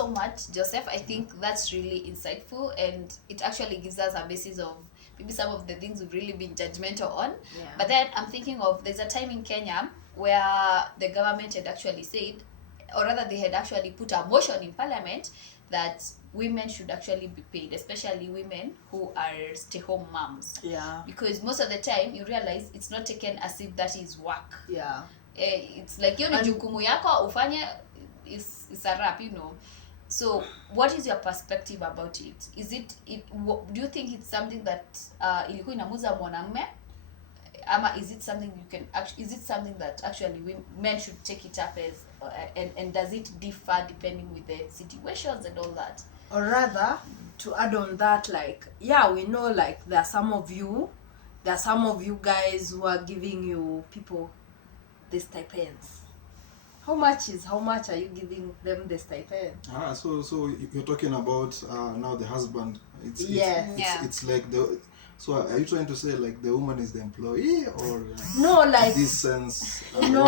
so much, Joseph. I think that's really insightful, and it actually gives us a basis of maybe some of the things we've really been judgmental on. Yeah. But then I'm thinking of, there's a time in Kenya where the government had actually said, or rather they had actually put a motion in parliament that women should actually be paid, especially women who are stay-home moms. Yeah. Because most of the time you realize it's not taken as if that is work. Yeah. It's like hiyo ni jukumu yako ufanye, is a wrap, you know. So what is your perspective about it? Do you think it's something that ilikuwa inamuza mwanamume, ama is it something that actually men should take it up as and does it differ depending with the situations and all that? Or rather, to add on that, like, yeah, we know, like, there are some of you guys who are giving you people the stipends. How much are you giving them the stipend? So you're talking about now the husband. It's like so are you trying to say like the woman is the employee, or no, like this sense? No.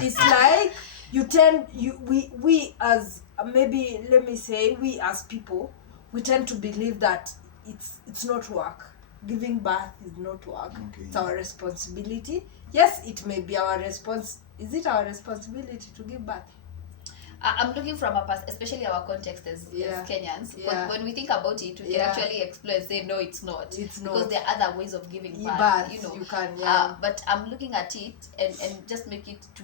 It's like we as maybe, let me say, we as people, we tend to believe that it's not work. Giving birth is not work. Okay. It's our responsibility. Yes, it may be our Is it our responsibility to give birth? I'm looking from especially our context as Kenyans. Yeah. When we think about it, we can actually explore and say no, it's not. Because there are other ways of giving birth. You know, you can. But I'm looking at it and just make it to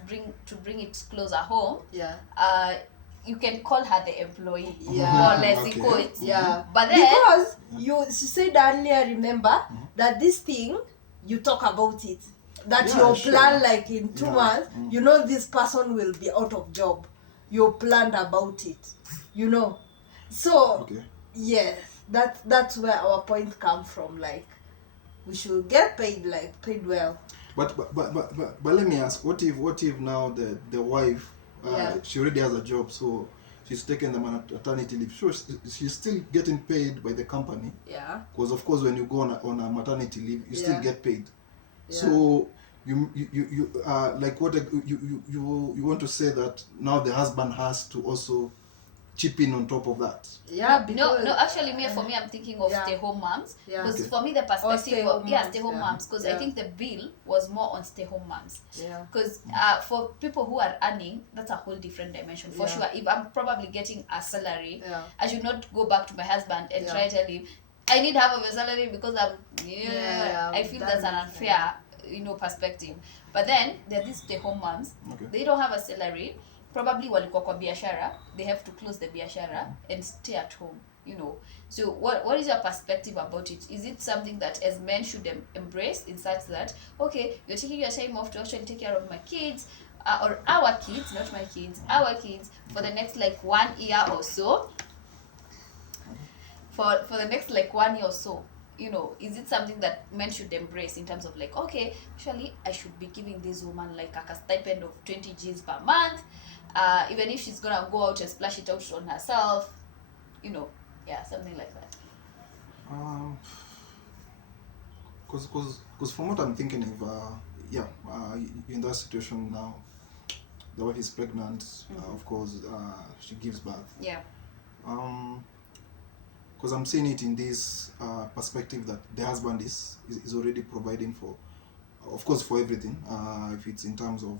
bring it closer home. Yeah. You can call her the employee. Yeah. More or less equal it. Yeah. But then, because you said earlier, remember that this thing, you talk about it. That your plan, like in 2 months, you know this person will be out of job. You planned about it, you know. So yes, that's where our point comes from. Like, we should get paid well. But let me ask, what if now the wife, she already has a job, so she's taken the maternity leave. Sure, she's still getting paid by the company. Yeah. Because of course, when you go on a maternity leave, you still get paid. Yeah. So you like what you want to say that now the husband has to also chip in on top of that? Yeah. No. Actually, for me, I'm thinking of stay-home moms. Yeah. Because for me, the perspective of stay-home moms. Because I think the bill was more on stay-home moms. Yeah. Because for people who are earning, that's a whole different dimension. For sure, if I'm probably getting a salary, I should not go back to my husband and try to tell him, I need half of a salary because I feel that's an unfair, perspective. But then there are these stay-home moms. They don't have a salary. Probably walikuwa kwa biashara, they have to close the biashara and stay at home, So what is your perspective about it? Is it something that as men should embrace, in such that, okay, you're taking your time off to actually take care of my kids, or our kids, not my kids, our kids, for the next 1 year or so, for the next 1 year or so, is it something that men should embrace in terms of okay, actually I should be giving this woman a stipend of 20 G's per month, even if she's gonna go out and splash it out on herself, something like that. Because from what I'm thinking of, in that situation now, the wife is pregnant, of course, she gives birth. Yeah. Because I'm seeing it in this perspective that the husband is already providing for, of course, for everything. If it's in terms of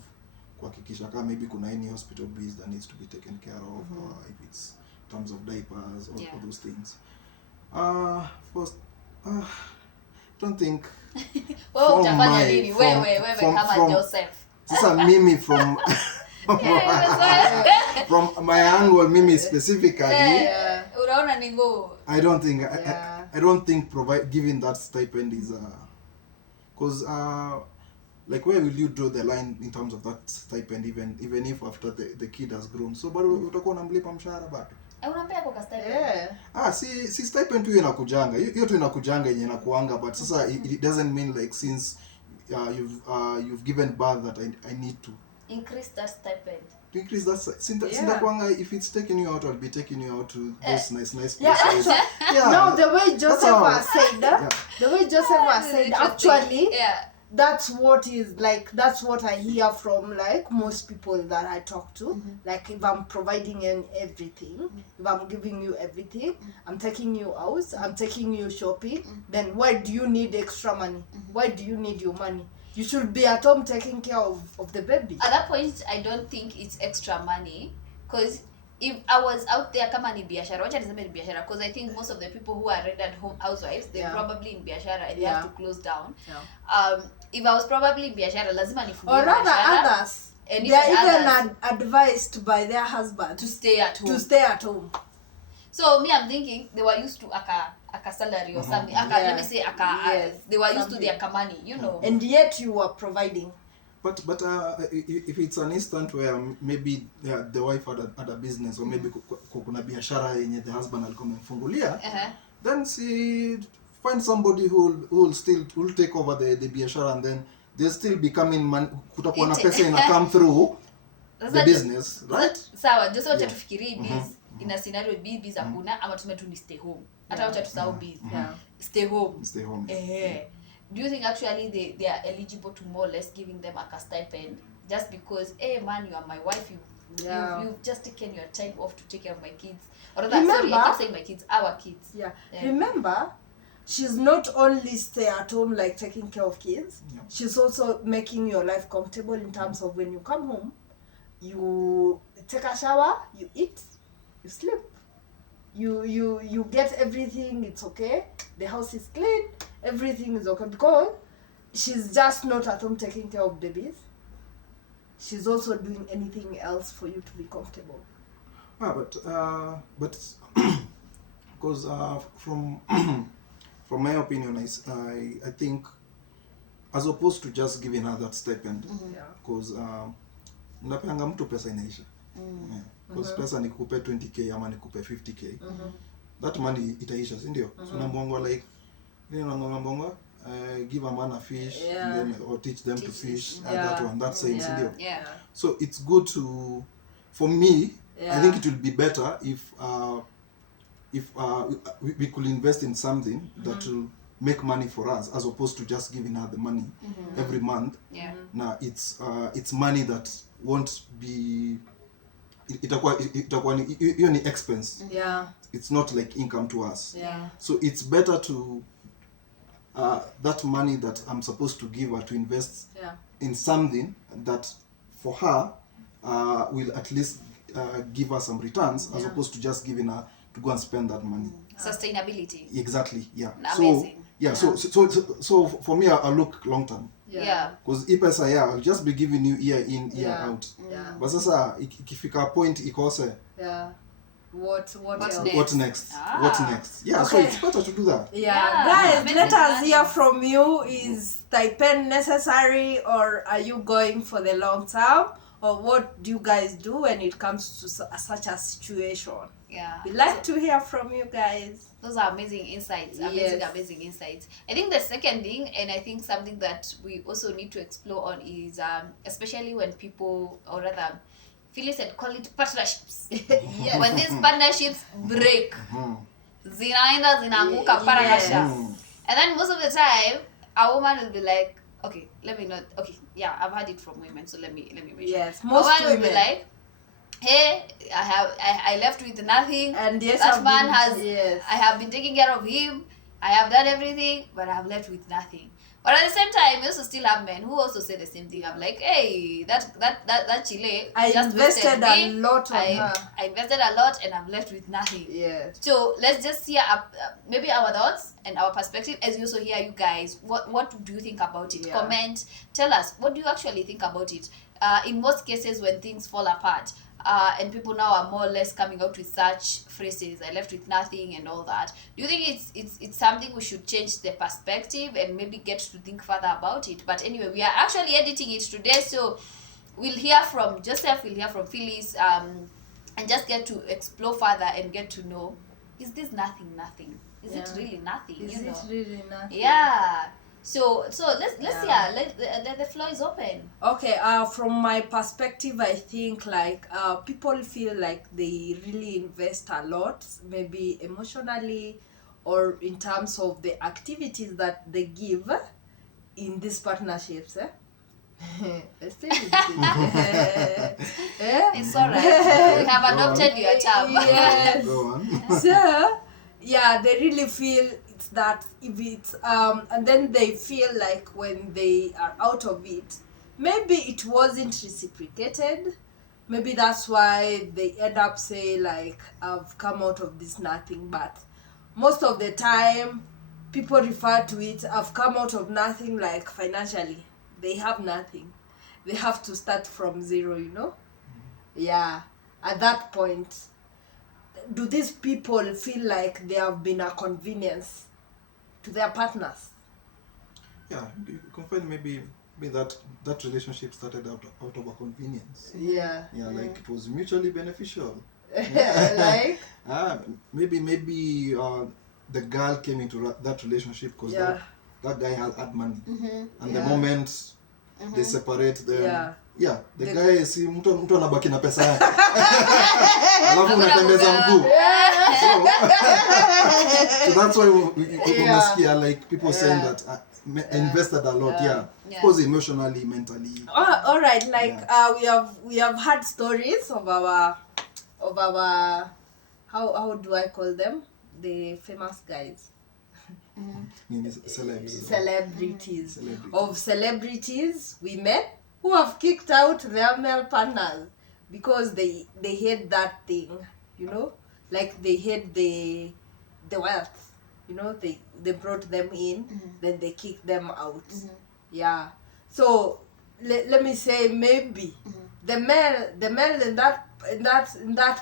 kuhakikisha kama maybe kuna any hospital bills that needs to be taken care of, if it's in terms of diapers or those things. First, don't think. Wewe utafanya nini? Wewe kama Joseph. Sasa mimi from from my angle, mimi specifically. Unaona ni ngumu. I don't think giving that stipend is because where will you draw the line in terms of that stipend, even if after the kid has grown? So bado utakuwa unamlipa mshahara bado. Unampea kwa stipend. Si stipend tu inakujanga. Hiyo tu inakujanga yenye inakuanga, but sasa it doesn't mean since you've given birth that I need to increase that stipend. To increase that sindakwanga, if it's taking you out, I'll be taking you out to those nice places. No, the way Joseph has said, actually, that's what I hear from like most people that I talk to. Like if I'm providing everything, if I'm giving you everything, I'm taking you out, I'm taking you shopping, then why do you need extra money? Why do you need your money? You should be at home taking care of the baby. At that point, I don't think it's extra money, because if I was out there kama ni biashara, wacha niseme ni biashara, because I think most of the people who are rendered home housewives, they're probably in biashara and they have to close down. If I was probably in biashara, lazima nifungue or rather biashara, others, and they are even advised by their husband to stay at home. So me, I'm thinking they were used to aka salary or something. Let me say they were used to their money, you know. And yet you were providing. But if it's an instant where maybe the wife had a business, or maybe kuna biashara yenye the husband alikuwa amemfungulia, then she find somebody who will take over the biashara, and then they'll still be coming kutakuwa na pesa ina come through the business, right? Sawa, just wacha tufikirie biz ina scenario biz hakuna, ama tuseme tu ni stay home. Hata wacha tusahau biz. Stay home. Do you think actually they are eligible to more or less giving them a stipend just because, hey man, you are my wife, you've just taken your time off to take care of my kids? Or sorry, I keep saying my kids, our kids. Remember, she's not only stay at home like taking care of kids, she's also making your life comfortable in terms of when you come home, you take a shower, you eat, you sleep, you get everything, it's okay, the house is clean, everything is okay, because she's just not at home taking care of babies, she's also doing anything else for you to be comfortable. But because from my opinion, I think as opposed to just giving her that stipend, because mnapeanga mtu pesa inaisha, because pesa nikupe 20k ama nikupe 50k, that money itaisha, si ndio? So nambongo like nambongo give a man a fish, and then, or teach them to fish, that's saying, si ndio? So it's good to, for me, I think it will be better if we could invest in something that will make money for us, as opposed to just giving her the money every month. Now it's money that won't be, itakuwa hiyo ni expense. It's not like income to us. So it's better to that money that I'm supposed to give her to invest in something that for her will at least give her some returns, as opposed to just giving her to go and spend that money. Sustainability. Exactly. Amazing. So for me, I'll look long term. Because pesa I'll just be giving you year in, year out. But sasa ikifika point ikose. What next? What next? So it's better to do that. Guys, let us hear from you. Is stipend necessary, or are you going for the long term? Or what do you guys do when it comes to such a situation? We like to hear from you guys. Those are amazing insights. Amazing insights. I think the second thing, and I think something that we also need to explore on, is especially when people, or rather Phyllis said, call it partnerships. When these partnerships break, zinaenda zinaanguka parasha. And then most of the time, a woman will be like, okay, let me not. Okay, I've heard it from women, so let me mention. Most women will be like, hey, I left with nothing, and that man I have been taking care of him, I have done everything, but I have left with nothing. But at the same time, we also still have men who also say the same thing. I'm like, hey, that Chile, I invested a lot on her. I invested a lot and I've left with nothing. So let's just hear maybe our thoughts and our perspective, as we also hear you guys. What do you think about it? Comment, tell us, what do you actually think about it? In most cases, when things fall apart, and people now are more or less coming out with such phrases, I left with nothing and all that, do you think it's something we should change the perspective and maybe get to think further about it? But anyway, we are actually editing it today, so we'll hear from Joseph, we'll hear from Phyllis, and just get to explore further and get to know, is this nothing? Is it really nothing? Is it really nothing? So let's the floor is open. Okay, from my perspective, I think like people feel like they really invest a lot, maybe emotionally or in terms of the activities that they give, in these partnerships, It's alright. We have adopted your term. Yes. Go on. So yeah, they really feel it's that if it's and then they feel like when they are out of it, maybe it wasn't reciprocated. Maybe that's why they end up say like, I've come out of this nothing. But most of the time people refer to it, I've come out of nothing, like financially they have nothing, they have to start from zero, yeah. At that point, do these people feel like they have been a convenience to their partners? Yeah, you can find maybe that relationship started out of a convenience. Yeah. Yeah, like it was mutually beneficial. Like maybe the girl came into that relationship because that guy had money, and the moment they separate, then the guy si mtu anabaki na pesa yake alafu unatembeza mguu. So that's why we unasikia like people saying that invested a lot, of course, emotionally, mentally. All right, like we have had stories of our how do I call them, the famous guys, celebrities, of celebrities, women who have kicked out their male partners because they hate that thing, like they hate the wealth, they brought them in, then they kicked them out. Yeah. So let me say maybe the male in that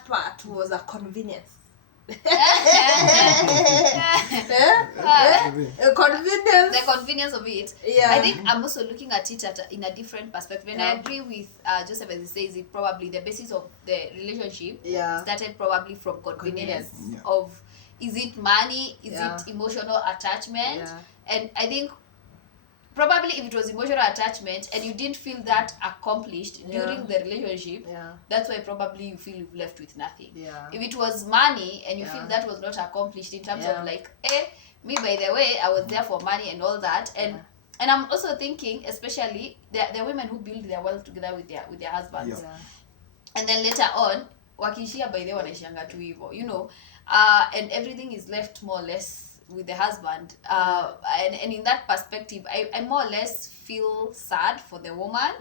part was a convenience. A convenience. The convenience of it. Yeah. I think I'm also looking at it in a different perspective, and I agree with Joseph as he says it. Probably the basis of the relationship started probably from convenience of, is it money, is it emotional attachment, and I think probably if it was emotional attachment and you didn't feel that accomplished during the relationship, that's why probably you feel you've left with nothing. If it was money and you feel that was not accomplished in terms of like, me, by the way, I was there for money and all that, and I'm also thinking, especially the women who build their wealth together with their husbands, and then later on wakishia, by the way, wanaishianga tu hivyo, and everything is left more or less with the husband, and in that perspective, I more or less feel sad for the woman.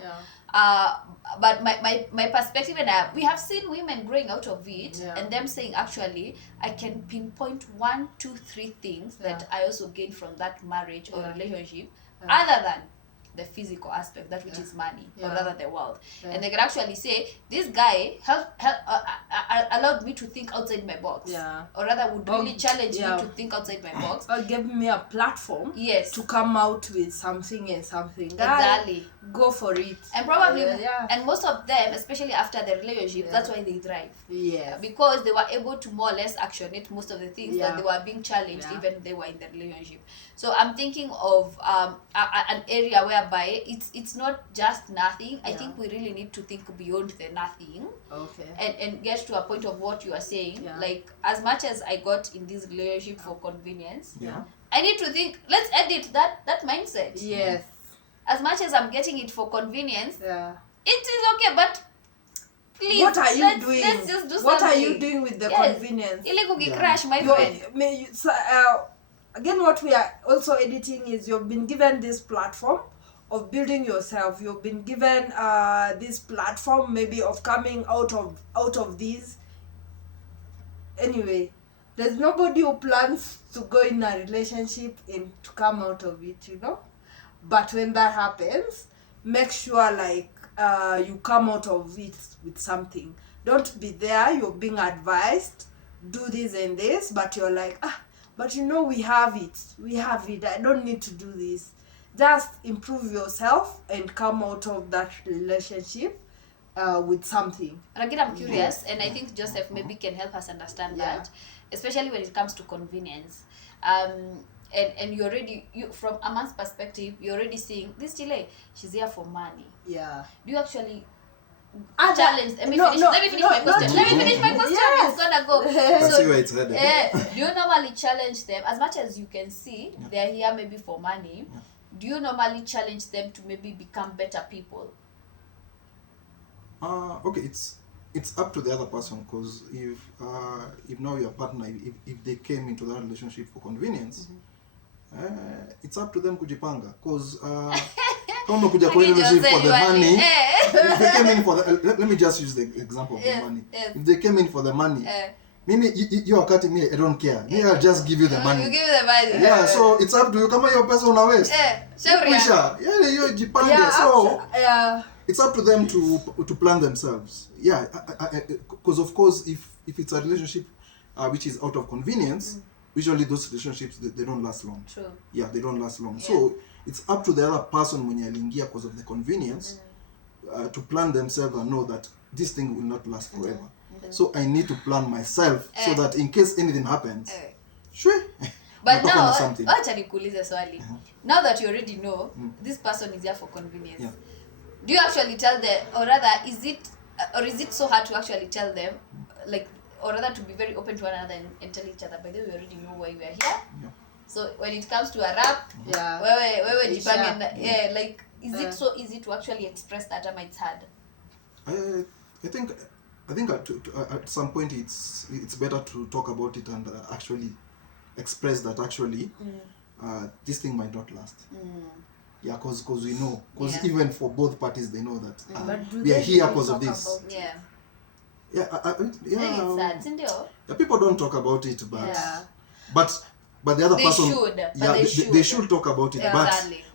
But my perspective, and we have seen women growing out of it, and them saying, actually, I can pinpoint 1, 2, 3 things that I also gained from that marriage or relationship, other than the physical aspect, that which is money, or rather the wealth. And they can actually say, this guy allowed me to think outside my box, or rather would really challenge me to think outside my box, or give me a platform to come out with something and something. Exactly. Go for it. And probably and most of them, especially after the relationship, that's why they thrive, because they were able to more or less actionate most of the things that they were being challenged, even they were in the relationship. So I'm thinking of an area whereby it's not just nothing. I think we really need to think beyond the nothing, and get to a point of what you are saying. Like, as much as I got in this relationship for convenience, I need to think, let's edit that mindset. Yes. As much as I'm getting it for convenience, it is okay, but please, what are you doing? Let's just do what something. Are you doing with the convenience? Crash, my friend. Again, what we are also editing is, you've been given this platform of building yourself. You've been given this platform maybe of coming out of these. Anyway, there's nobody who plans to go in a relationship and to come out of it, But when that happens, make sure like you come out of it with something. Don't be there, you're being advised, do this and this, but you're like, but we have it, I don't need to do this. Just improve yourself and come out of that relationship with something. And again, I'm curious, and I think Joseph maybe can help us understand that, especially when it comes to convenience. And you from a man's perspective, you're already seeing this delay, she's here for money. Do you actually challenge? Let me finish my question. It's gonna go. So, do you normally challenge them, as much as you can see they're here maybe for money? do you normally challenge them to maybe become better people? Okay, it's up to the other person, because if now your partner, if they came into that relationship for convenience, it's up to them kujipanga, because kama kuja kwa relationship for the money, if they came in for the, let me just use the example of the money. If they came in for the money, mimi you wakati me I don't care. Me I'll just give you the money. You give the money. Yeah, so it's up to you. Kama your pesa una waste. Shauri. Yeah, you jipange. So it's up to them to plan themselves. Yeah, because of course if it's a relationship which is out of convenience, usually those relationships they don't last long. True. Yeah, they don't last long. Yeah. So it's up to the other person when you're lingia because of the convenience to plan themselves and know that this thing will not last forever. So I need to plan myself so that in case anything happens, sure. But now, acha nikuulize swali. Now that you already know this person is here for convenience, do you actually tell them, or rather, is it so hard to actually tell them, like, or rather to be very open to one another and tell each other, by the way, we already know why we are here. Yeah. So when it comes to a rap, wewe jipange, like, is it so easy to actually express that, or it's hard? I think at some point it's better to talk about it and actually express that actually this thing might not last. Yeah, because we know, because even for both parties they know that we are here because of this. People don't talk about it, but the other person they should talk about it.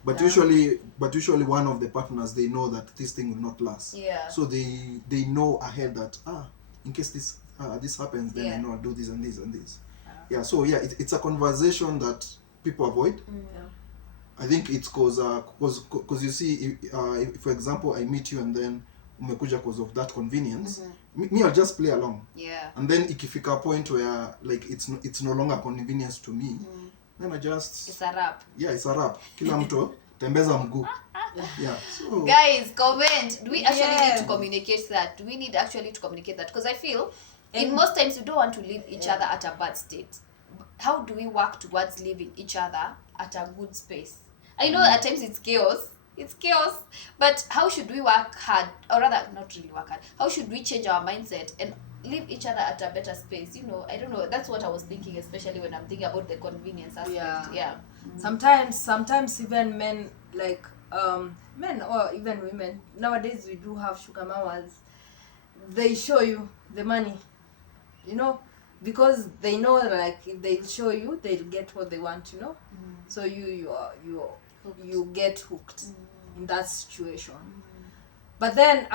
But usually one of the partners, they know that this thing will not last. So they know ahead that in case this happens, then I know I'll do this and this and this. So it's a conversation that people avoid. I think it's cause you see, if for example I meet you and then umekuja because of that convenience, me I'll just play along. And then ikifika a point where like it's no longer convenience to me, then I just, it's a wrap. It's a wrap. Kila mtu tembeza mguu. So guys, comment. Do we actually need to communicate that? Do we need actually to communicate that? Because I feel in most times we don't want to leave each other at a bad state. How do we work towards leaving each other at a good space? I know at times it's chaos, but how should we work hard, or rather not really work hard, how should we change our mindset and leave each other at a better space? I don't know, that's what I was thinking, especially when I'm thinking about the convenience aspect. Sometimes even men, like men or even women nowadays, we do have sugar mamas. They show you the money, because they know, like, if they show you, they'll get what they want, so you get hooked in that situation. But then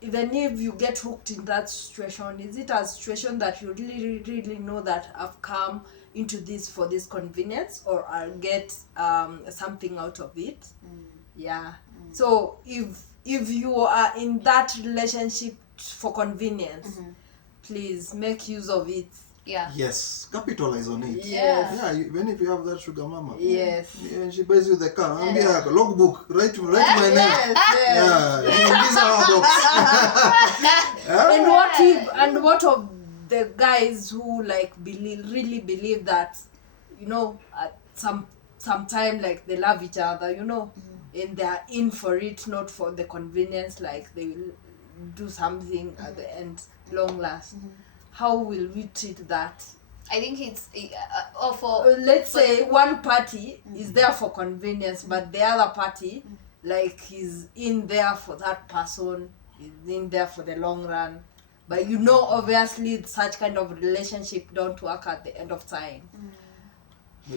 even if you get hooked in that situation, is it a situation that you really know that I've come into this for this convenience, or I'll get something out of it? So if you are in that relationship for convenience, please make use of it. Yes, capitalize on it. Even if you have that sugar mama. And she buys you the car. Logbook, write my name. These are our books. And what of the guys who like really believe that, at some time, like, they love each other, and they're in for it, not for the convenience, like they will do something at the end, long last. How will we treat that? I think it's let's say one party is there for convenience, but the other party, like, is in there for that person, is in there for the long run. But obviously such kind of relationship don't work at the end of time.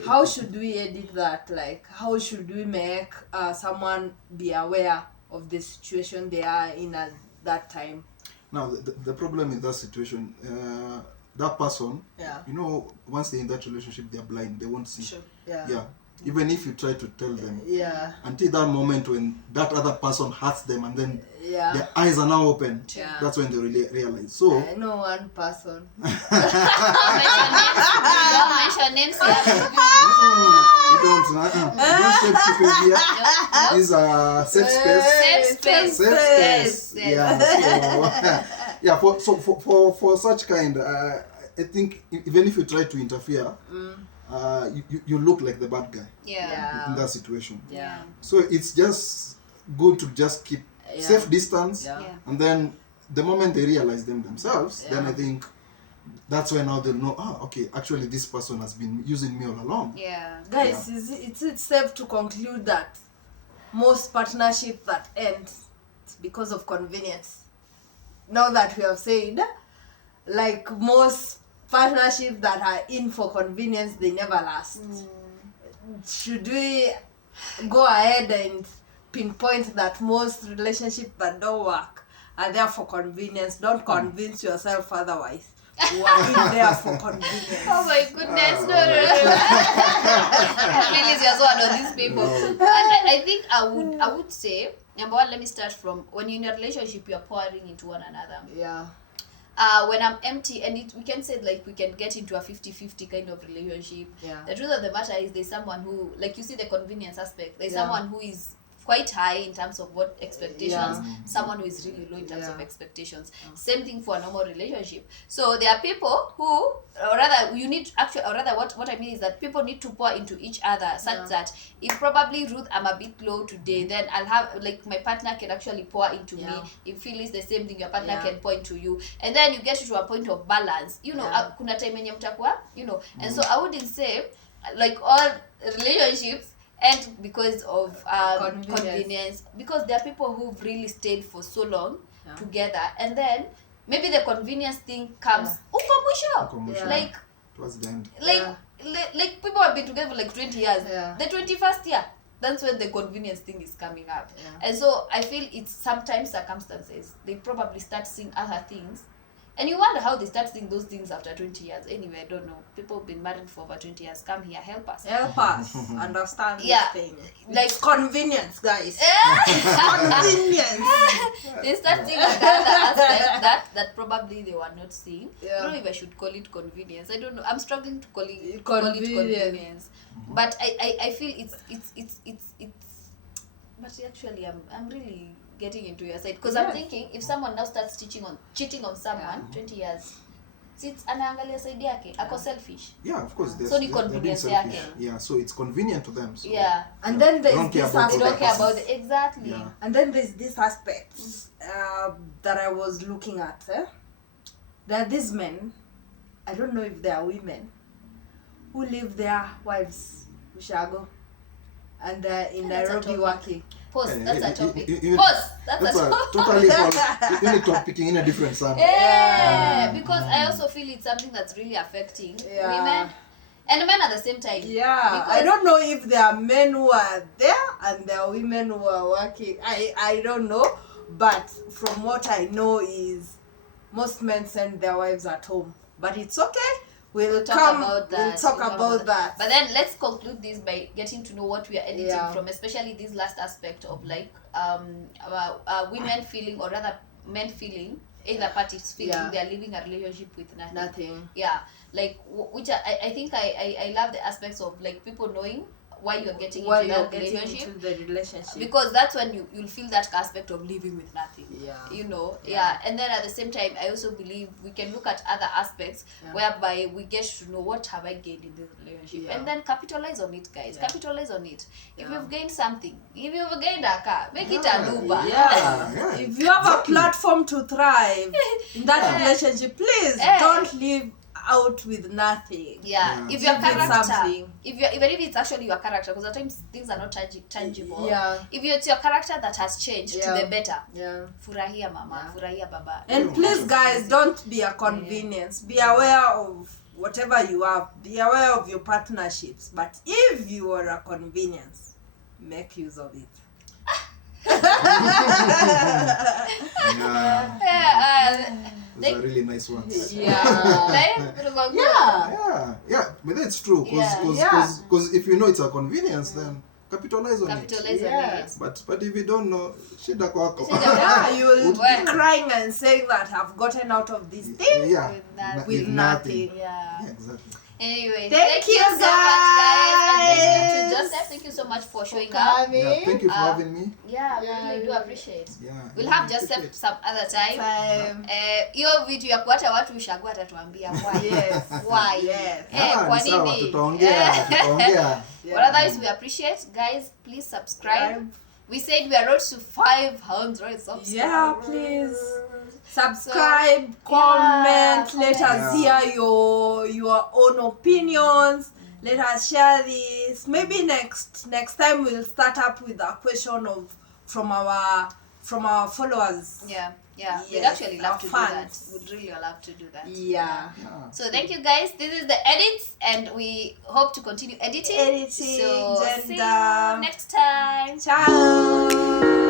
How should we edit that? Like, how should we make someone be aware of the situation they are in at that time? Now, the problem in that situation, that person, once they're in that relationship, they're blind. They won't see. Even if you try to tell them. Until that moment when that other person hurts them and then their eyes are now open. That's when they really realize. So I know one person. Don't mention names. You don't shape people here. These are safe space. So for such kind, I think even if you try to interfere, you look like the bad guy in that situation. So it's just good to just keep safe distance, and then the moment they realize themselves, then I think that's when now they'll know, okay, actually this person has been using me all along. Guys, is it safe to conclude that most partnership that ends because of convenience? Now that we have said, like, most partnerships that are in for convenience, they never last. Should we go ahead and pinpoint that most relationships that don't work are there for convenience? Don't convince yourself otherwise. We're in there for convenience. Oh my goodness, no. Really, just one of these people. I think I would say, number one, let me start from when you're in a relationship, you're pouring into one another. When I'm empty, and we can say, like, we can get into a 50-50 kind of relationship. The truth of the matter is there's someone who, like, you see the convenience aspect, there's someone who is quite high in terms of what expectations, someone who is really low in terms of expectations. Same thing for a normal relationship. So there are people who, or rather you need actually, or rather what I mean is that people need to pour into each other such that if probably Ruth, I'm a bit low today, then I'll have, like, my partner can actually pour into me. If Phil is the same thing, your partner can pour into you, and then you get to a point of balance, you know. Kuna time yenye mtakuwa, you know. And so I wouldn't say like all relationships and because of convenience, because there are people who've really stayed for so long together, and then maybe the convenience thing comes uko mwisho, like towards the end, like people have been together for like 20 years, the 21st year, that's when the convenience thing is coming up. And so I feel it's sometimes circumstances, they probably start seeing other things. And you wonder how they start seeing those things after 20 years. Anyway, I don't know. People have been married for over 20 years. Come here, help us. Understand this thing. Like, it's convenience, guys. Convenience. They start seeing another aspect that probably they were not seeing. I don't know if I should call it convenience. I don't know. I'm struggling to call it convenience. But I feel it's but actually I'm really getting into your side, because I'm thinking if someone now starts cheating on someone 20 years, it's anaangalia side yake, ako selfish. Of course. So ni convenience yake. So it's convenient to them. So and then there's this aspect. They don't care about it. Exactly. And then there's this aspect that I was looking at. There are these men, I don't know if they are women, who leave their wives Ushago, and they're in Nairobi working. Pause. That's a topic. Pause. That's a totally topic in a different subject. Because I also feel it's something that's really affecting women and men at the same time. I don't know if there are men who are there and there are women who are working. I don't know, but from what I know is most men send their wives at home. But it's okay. We'll talk about that. But then let's conclude this by getting to know what we are editing from, especially this last aspect of, like, women feeling, or rather men feeling, either parties feeling they are living a relationship with nothing. Like, which I think I love the aspects of, like, people knowing why you're getting into the relationship, because that's when you'll feel that aspect of living with nothing, you know. And then at the same time, I also believe we can look at other aspects whereby we get to know what have I gained in this relationship, and then capitalize on it, guys. Capitalize on it. If you've gained something, if you've gained a car, make it an Uber. If you have a platform to thrive in that relationship, please don't leave out with nothing. If your character, even if it's actually your character, because at times things are not tangible. If it's your character that has changed to the better, furahia mama, furahia baba. And please, guys, don't be a convenience. Be aware of whatever you have. Be aware of your partnerships. But if you are a convenience, make use of it. Those are really nice ones. But that's true, because if you know it's a convenience, then capitalize on it. But if you don't know, shida kwako. You'll be crying and saying that I've gotten out of this thing with nothing. Exactly. Anyway, thank you so much, guys. And thank you to Joseph. Thank you so much for showing up. Yeah, thank you for having me. Yeah, we really do appreciate. Yeah, We'll have Joseph some other time. Hiyo vitu ya kuacha watu ushago atatuambia why. Yes. Why? Yes. Kwa sawa, nini? tutaongea. But otherwise, we appreciate. Guys, please subscribe. We said we are road to 500 subscribers. Yeah, please. Subscribe, comment, let us hear your own opinions. Let us share this. Maybe next time we'll start up with a question from our followers. Yeah. Yes, We'd actually love to fans. do that. We'd really love to do that. Yeah. So thank you guys. This is the edits, and we hope to continue editing. So see you next time. Ciao.